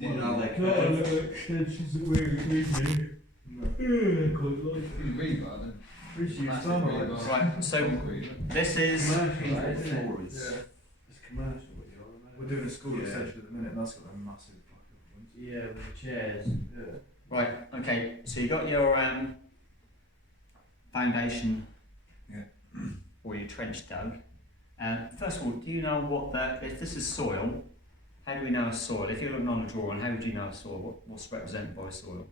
Didn't know they No, could. no extensions that we're using. Yeah, quite like it. In rebar then. Which you Massive summer rebar. it. Right, so Concrete. this is Commercial, Right, isn't it? floors. Yeah. It's commercial, what you're on about. We're doing a school Yeah. extension at the minute, and that's got a massive fucking ones. Yeah, with the chairs. Yeah. right. Okay, so you got your foundation, Yeah. or your trench dug. First of all, do you know if this is soil? How do we know it's soil? If you're looking on a drawing, how do you know it's soil? What's represented by soil?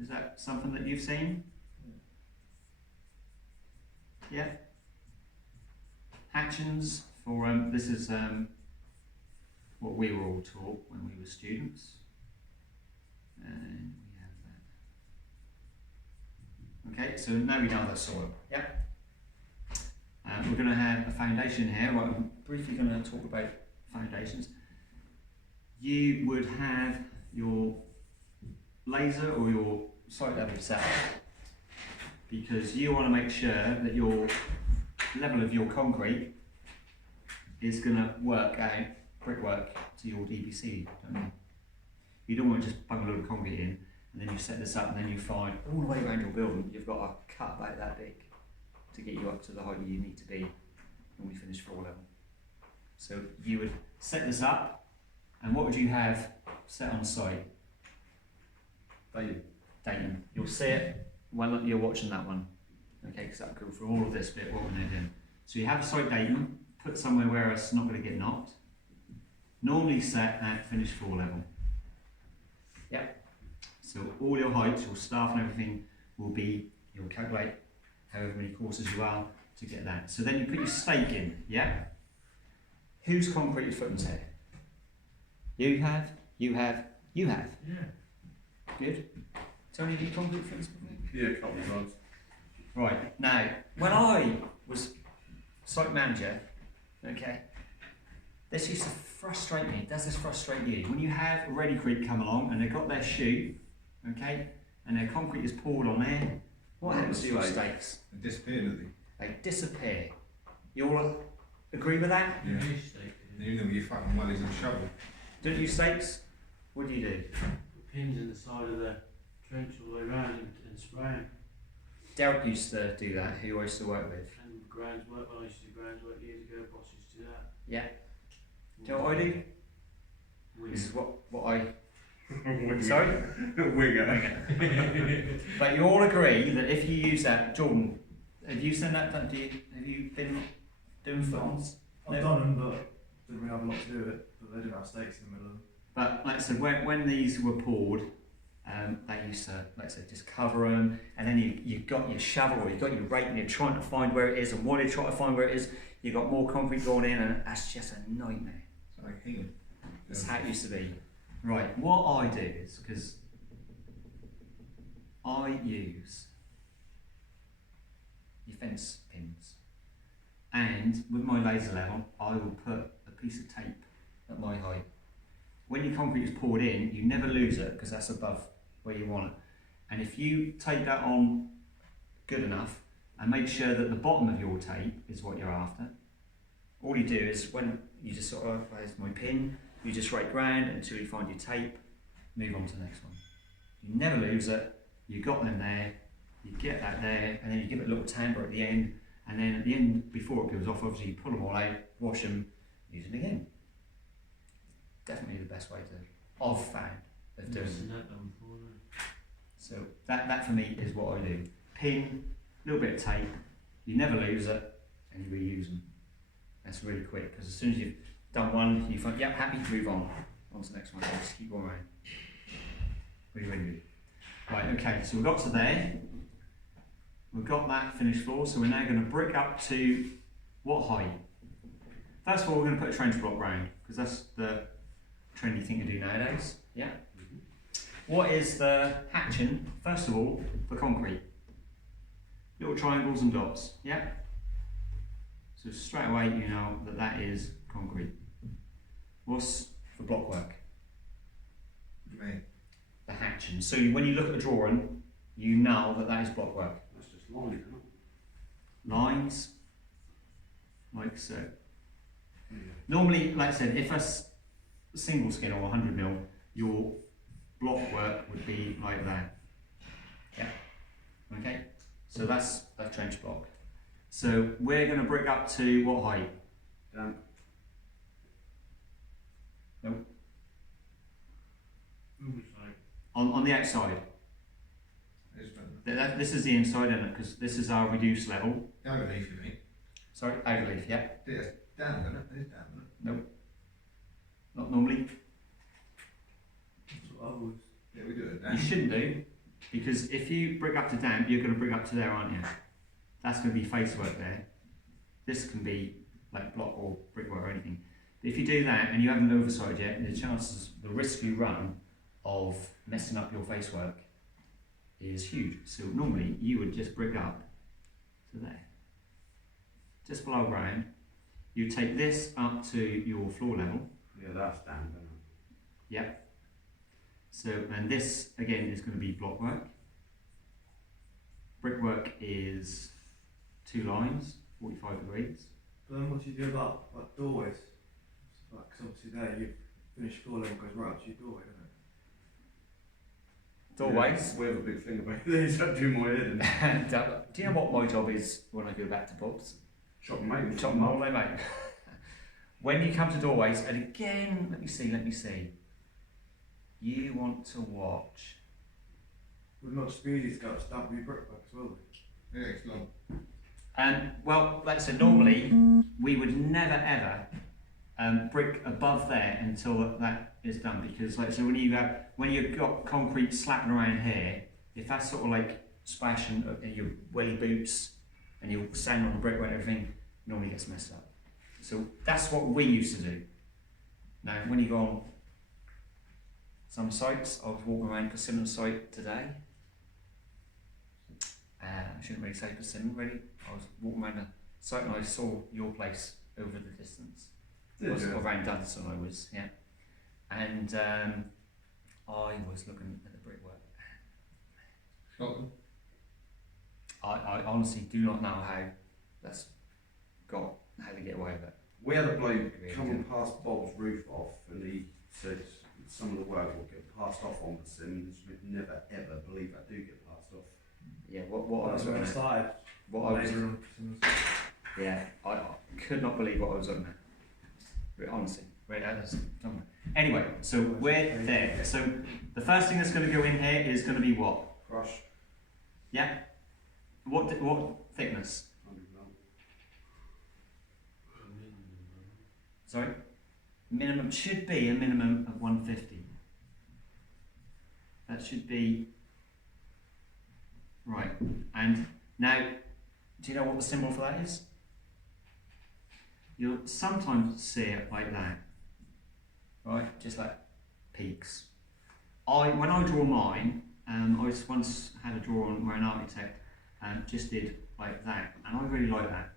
Is that something that you've seen? Yeah. Hatchins for this is what we were all taught when we were students, and we have that. Okay, so now we know that's soil. Yeah. We're going to have a foundation here. Right, I'm briefly going to talk about foundations. You would have your laser or your site level set up because you want to make sure that your level of your concrete is going to work out brickwork to your DBC, don't you? You don't want to just bung a load of concrete in and then you set this up and then you find all the way around your building you've got a cut about that big to get you up to the height you need to be when we finish floor level. So you would set this up, and what would you have set on site? Datum. You'll see it when you're watching that one. Okay, because that'll go through all of this bit, what we're now doing. So you have a site datum, put somewhere where it's not going to get knocked. Normally set at finished floor level. Yep. So all your heights, your staff and everything will be, you'll calculate however many courses you are to get that. So then you put your stake in, yeah? Whose concrete is footman's head? You have, you have, you have. Yeah. Good. Tony, have you concrete footman's before? Yeah, a couple of times. Right, now, when I was site manager, okay, this used to frustrate me. Does this frustrate you? When you have a Ready Creek come along and they've got their chute, okay, and their concrete is poured on there, what happens to your stakes? They disappeared, didn't They disappear. You all agree with that? they? Yeah. And even with your fucking wellies and shovel. Don't you stakes? What do you do? Put pins in the side of the trench all the way around and spray 'em. Derek used to do that, who I used to work with. And grounds work, well, I used to do grounds work years ago, boss used to do that. Yeah. Do you know what I do? We- This is what I... Sorry? Winger. But you all agree that if you use that, Jordan, have you seen that done? Have you been doing films? I've done them, but didn't really have a lot to do with it. But they didn't have stakes in the middle of them. But like I said, when these were poured, they used to, like I said, just cover them, and then you've got your shovel or you've got your rake and you're trying to find where it is, and while you're trying to find where it is, you've got more concrete going in, and that's just a nightmare. So like Hingham. That's how it used to be. Right, what I do is, because I use your fence pins, and with my laser level, I will put a piece of tape at my height. When your concrete is poured in, you never lose it because that's above where you want it. And if you take that on good enough and make sure that the bottom of your tape is what you're after, all you do is when you just sort of, there's my pin, you just rake round until you find your tape, move on to the next one. You never lose it, you got them there, you get that there, and then you give it a little tamper at the end, and then at the end, before it goes off, obviously you pull them all out, wash them, use them again. Definitely the best way to, I've found, of doing Seen it. that done before, no? So that for me is what I do. Pin, a little bit of tape, you never lose it, and you reuse them. That's really quick, because as soon as you've done one, you find, yep, happy to move on to the next one, just keep going around. Really, really good. Right, okay, so we've got to there. We've got that finished floor, so we're now going to brick up to what height? First of all, we're going to put a trench block round, because that's the trendy thing to do nowadays. Yeah. What is the hatching? First of all, for concrete. Little triangles and dots. Yeah. So straight away you know that that is concrete. What's for block work? Me. The hatching. So when you look at a drawing, you know that that is block work. That's just line, isn't it? Lines like so. Yeah. Normally, like I said, if a single skin or 100mm, your block work would be like that. Yeah. Okay. So that's a trench block. So we're going to brick up to what height? Damp. Nope. Oversight. On the outside. It's done. This is the inside, isn't it? Because this is our reduced level. Underneath, you mean? Sorry, overleaf, yeah. Yeah, it's down, isn't it? It's down, isn't it? Not normally. That's what I always. Yeah, we do it You down. shouldn't do, because if you brick up to damp, you're going to brick up to there, aren't you? That's going to be face work there. This can be like block or brickwork or anything. But if you do that and you haven't oversight yet, the chances, the risk you run of messing up your face work is huge. So normally you would just brick up to there, just below ground. You take this up to your floor level. Yeah, that's damp, isn't it? Yep. So, and this again is going to be block work. Brickwork is 2 lines, 45 degrees. But then what do you do about like doorways? Like, 'cause obviously there you finish floor level goes right up to your doorway, doesn't it? Doorways. Yeah, we have a big thing about these up to my head and Do you know what my job is when I go back to books? chop them out. Chop them all they make. When you come to doorways, and again, let me see. You want to watch. Would not just be easy to go up to damp with your brickwork as well. Yeah, it's long. And well, like I said, normally we would never ever brick above there until that is done, because like so when you've got concrete slapping around here, if that's sort of like splashing in your welly boots and you're sand on the brickwork and everything, normally gets messed up. So that's what we used to do. Now when you go on some sites, I was walking around Persimmon site today. I shouldn't really say Persimmon really. I was walking around a site and I saw your place over the distance. Did Was you? around Dunstan I was, yeah. And I was looking at the brickwork. Scotland. I honestly do not know how that's got, how to get away with it. We had a bloke Really coming good. past Bob's roof off, and he said some of the work will get passed off on the Sims. We'd never ever believe that do get passed off. Yeah, what I was That's where I looking at. started. What I was, Later on. yeah, I could not believe what I was looking at. Really, honestly, right, that's somewhere. Anyway, so we're there. So the first thing that's going to go in here is going to be what? Crush. Yeah. What thickness? 100 mil. Sorry. Minimum should be a minimum of 150. That should be right. And now, do you know what the symbol for that is? You'll sometimes see it like that, right? Just like peaks. When I draw mine, I once had a drawing where an architect just did like that, and I really like that.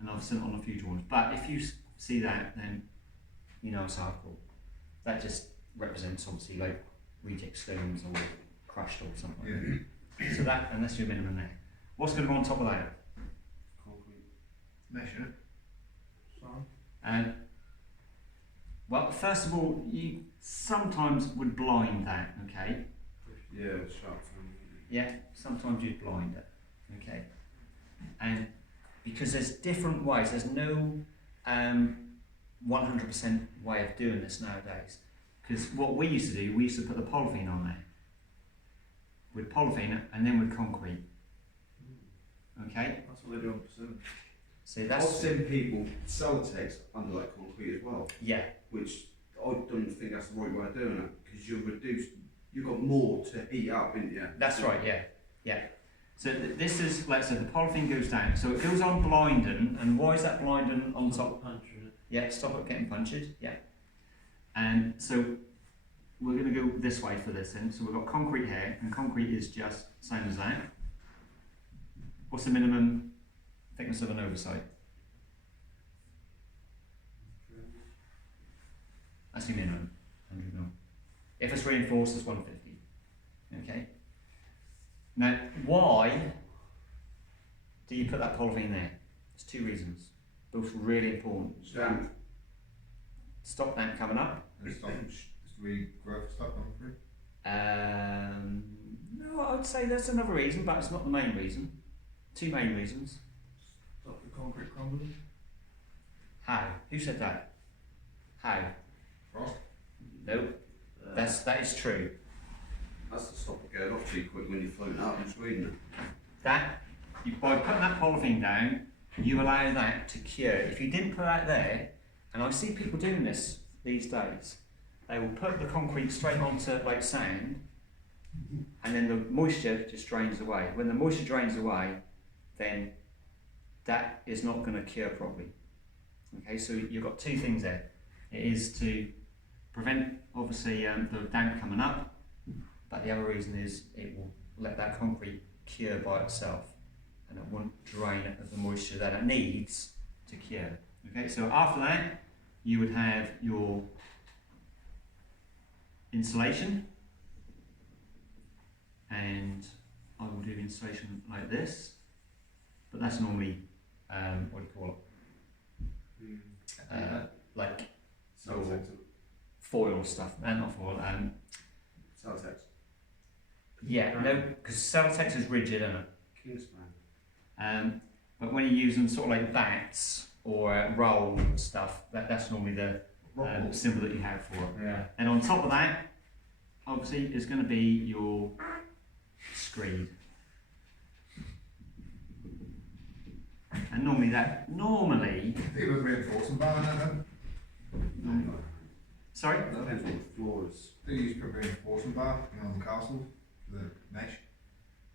And I've seen it on a few drawings. But if you see that, then you know it's hardcore. That just represents obviously like reject stones or crushed or something. Yeah. So that, and that's your minimum there. What's going to go on top of that? Concrete. Measure it. And well, first of all, you sometimes would blind that, okay? Yeah, with sharp thing. Yeah, sometimes you'd blind it, okay? And because there's different ways, there's no 100% way of doing this nowadays. Because what we used to do, we used to put the polythene on there. With polythene and then with concrete. Okay? That's what they do on Persimmon. So I've that's, seen people Celotex under like concrete as well, yeah, which I don't think that's the right way of doing it, because you've got more to heat up, isn't you? that's right, yeah. So this is, like I said, the polythene goes down. So it goes on blinding, and why is that blinding on top? Yeah, stop it getting punctured, yeah. And so we're going to go this way for this then. So we've got concrete here, and concrete is just same as that. What's the minimum thickness of an oversight? That's your minimum, 100 mil. If it's reinforced, it's 150. Okay. Now, why do you put that polythene there? There's two reasons. both really important. Damp. Stop damp coming up. And stop regrowth stuff on through. No, I would say that's another reason, but it's not the main reason. Two main reasons. Stop the concrete crumbling. How? Who said that? How? Frost. No, that is true. That's to stop it going off too quick when you're floating out in Sweden. That by putting that polythene down, you allow that to cure. If you didn't put that there, and I see people doing this these days, they will put the concrete straight onto like sand, and then the moisture just drains away. When the moisture drains away, then that is not going to cure properly. Okay, so you've got two things there. It is to prevent, obviously, the damp coming up, but the other reason is it will let that concrete cure by itself, and it won't drain it of the moisture that it needs to cure. Okay, so after that, you would have your insulation, and I will do insulation like this, but that's normally, what do you call it? Like Celtex. foil stuff, not foil. Celtex. Yeah, no, because Celtex is rigid, isn't it? Kingspan. But when you're using sort of like bats or roll stuff, that's normally the symbol that you have for it. Yeah. And on top of that, obviously, is going to be your screed. And normally, It was reinforcing bar in that then. sorry? Depends what the floor is. They used to put reinforcing bar on the castle for the mesh.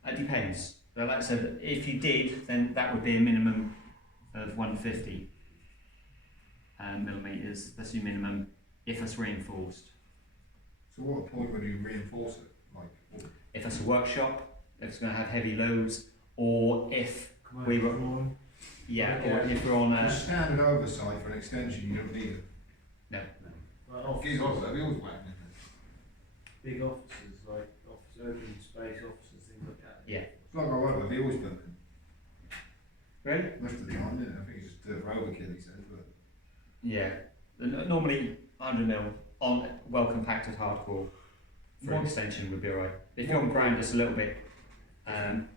It depends. But like I said, if you did, then that would be a minimum of 150 millimetres. That's your minimum if it's reinforced. So what point would you reinforce it? Like, If it's a workshop, if it's going to have heavy loads, or if we were, or if we're on a a, standard oversight for an extension, you don't need it. Like office, Geez, also, they always whack in big offices, like office, open space offices, things like that. Yeah. It's like our weather, they always put them really? in. Most of the time, didn't it? I think it's just for overkill, he says, but. Yeah. Normally 100 mil on well compacted hardcore for an extension would be alright. If you're on ground, it's a little bit.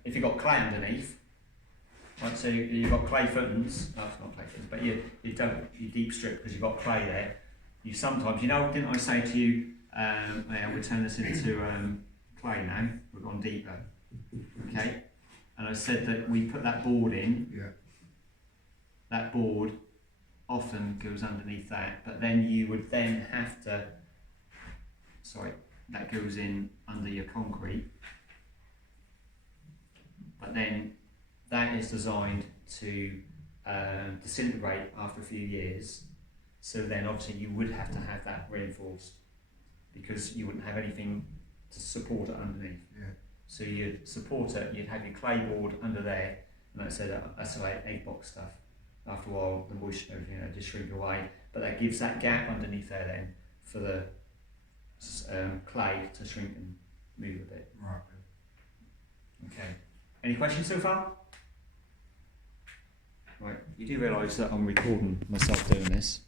If you've got clay underneath, right, so you've got clay footings. No, it's not clay footings, but you deep strip because you've got clay there. You sometimes, didn't I say to you, we turn this into clay now. We've gone deeper. Okay, and I said that we put that board in. Yeah. That board often goes underneath that, but then you would then have to. Sorry, that goes in under your concrete. But then that is designed to disintegrate after a few years. So then obviously you would have to have that reinforced because you wouldn't have anything to support it underneath. Yeah. So you'd support it, you'd have your clay board under there, and like I said, that's like 8-box stuff. After a while, the moisture and everything just shrink away, but that gives that gap underneath there then for the clay to shrink and move a bit. Right. Okay. Any questions so far? Right, you do realise that I'm recording myself doing this.